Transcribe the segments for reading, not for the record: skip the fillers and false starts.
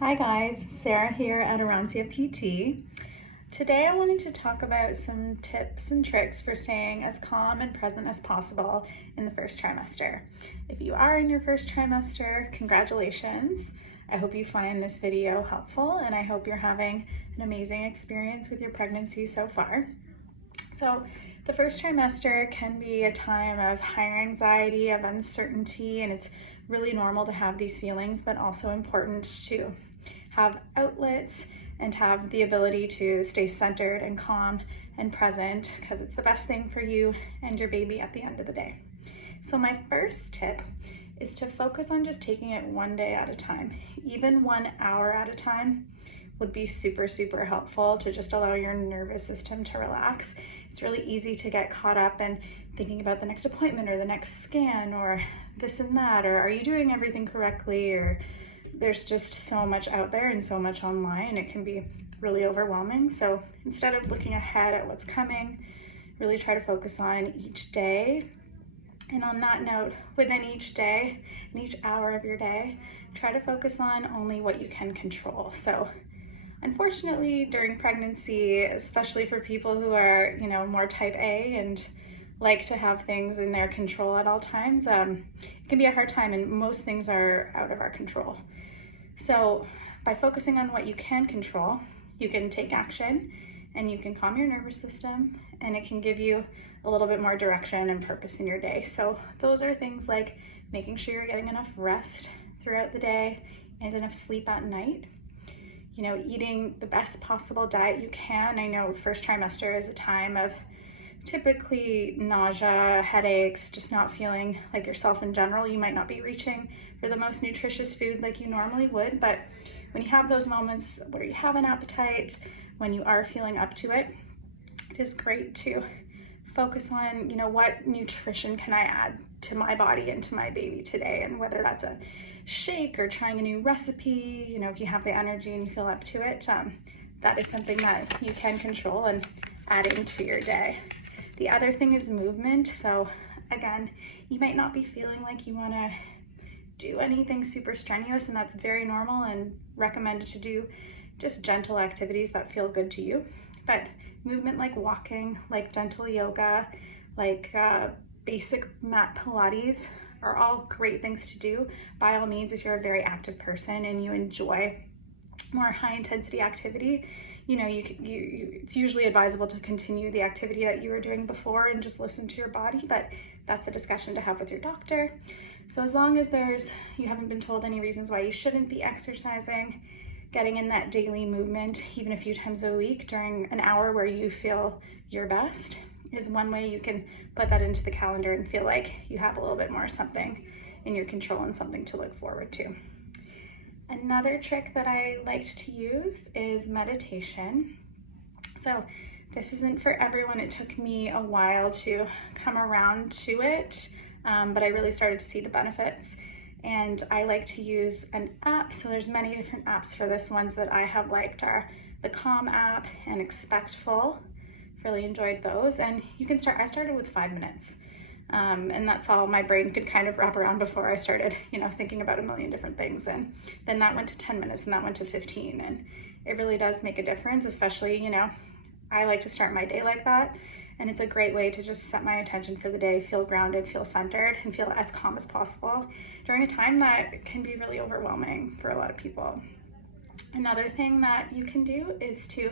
Hi guys, Sarah here at Arancia PT. Today I wanted to talk about some tips and tricks for staying as calm and present as possible in the first trimester. If you are in your first trimester, congratulations. I hope you find this video helpful and I hope you're having an amazing experience with your pregnancy so far. So the first trimester can be a time of higher anxiety, of uncertainty, and it's really normal to have these feelings, but also important to have outlets and have the ability to stay centered and calm and present because it's the best thing for you and your baby at the end of the day. So my first tip is to focus on just taking it one day at a time. Even 1 hour at a time would be super helpful to just allow your nervous system to relax. It's really easy to get caught up in thinking about the next appointment or the next scan or this and that, or are you doing everything correctly, or there's just so much out there and so much online. It can be really overwhelming. So instead of looking ahead at what's coming, really try to focus on each day. And on that note, within each day and each hour of your day, try to focus on only what you can control. So unfortunately, during pregnancy, especially for people who are, more type A and like to have things in their control at all times, it can be a hard time, and most things are out of our control. So by focusing on what you can control, you can take action and you can calm your nervous system, and it can give you a little bit more direction and purpose in your day. So those are things like making sure you're getting enough rest throughout the day and enough sleep at night. Eating the best possible diet you can. I know first trimester is a time of typically nausea, headaches, just not feeling like yourself in general. You might not be reaching for the most nutritious food like you normally would, but when you have those moments where you have an appetite, when you are feeling up to it, it is great to focus on, what nutrition can I add to my body and to my baby today, and whether that's a shake or trying a new recipe, if you have the energy and you feel up to it, that is something that you can control and add into your day. The other thing is movement. So again, you might not be feeling like you want to do anything super strenuous, and that's very normal and recommended to do just gentle activities that feel good to you. But movement like walking, like gentle yoga, like basic mat Pilates are all great things to do. By all means, if you're a very active person and you enjoy more high intensity activity, it's usually advisable to continue the activity that you were doing before and just listen to your body, but that's a discussion to have with your doctor. So as long as you haven't been told any reasons why you shouldn't be exercising, getting in that daily movement, even a few times a week during an hour where you feel your best, is one way you can put that into the calendar and feel like you have a little bit more something in your control and something to look forward to. Another trick that I liked to use is meditation. So this isn't for everyone. It took me a while to come around to it, but I really started to see the benefits. And I like to use an app. So there's many different apps for this. Ones that I have liked are the Calm app and Expectful. Really enjoyed those. And you can I started with 5 minutes. And that's all my brain could kind of wrap around before I started, thinking about a million different things. And then that went to 10 minutes and that went to 15. And it really does make a difference, especially, I like to start my day like that. And it's a great way to just set my attention for the day, feel grounded, feel centered, and feel as calm as possible during a time that can be really overwhelming for a lot of people. Another thing that you can do is to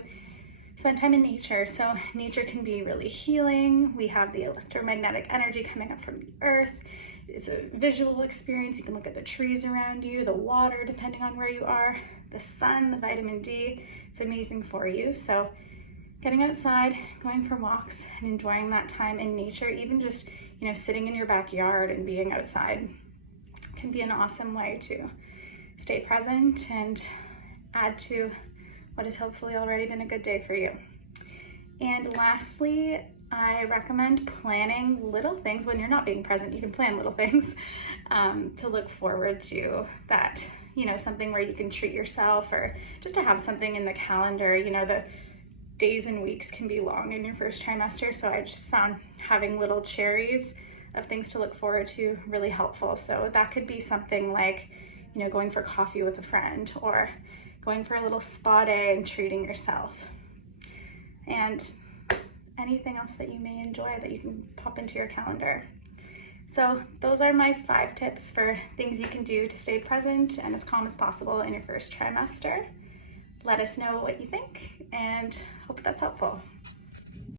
spend time in nature. So nature can be really healing. We have the electromagnetic energy coming up from the earth. It's a visual experience. You can look at the trees around you, the water, depending on where you are, the sun, the vitamin D. It's amazing for you. So getting outside, going for walks, and enjoying that time in nature, even just, sitting in your backyard and being outside, can be an awesome way to stay present and add to what has hopefully already been a good day for you. And lastly, I recommend planning little things. When you're not being present, you can plan little things to look forward to, that, something where you can treat yourself, or just to have something in the calendar. The days and weeks can be long in your first trimester, so I just found having little cherries of things to look forward to really helpful. So that could be something like, going for coffee with a friend, or going for a little spa day and treating yourself. And anything else that you may enjoy that you can pop into your calendar. So those are my 5 tips for things you can do to stay present and as calm as possible in your first trimester. Let us know what you think and hope that's helpful.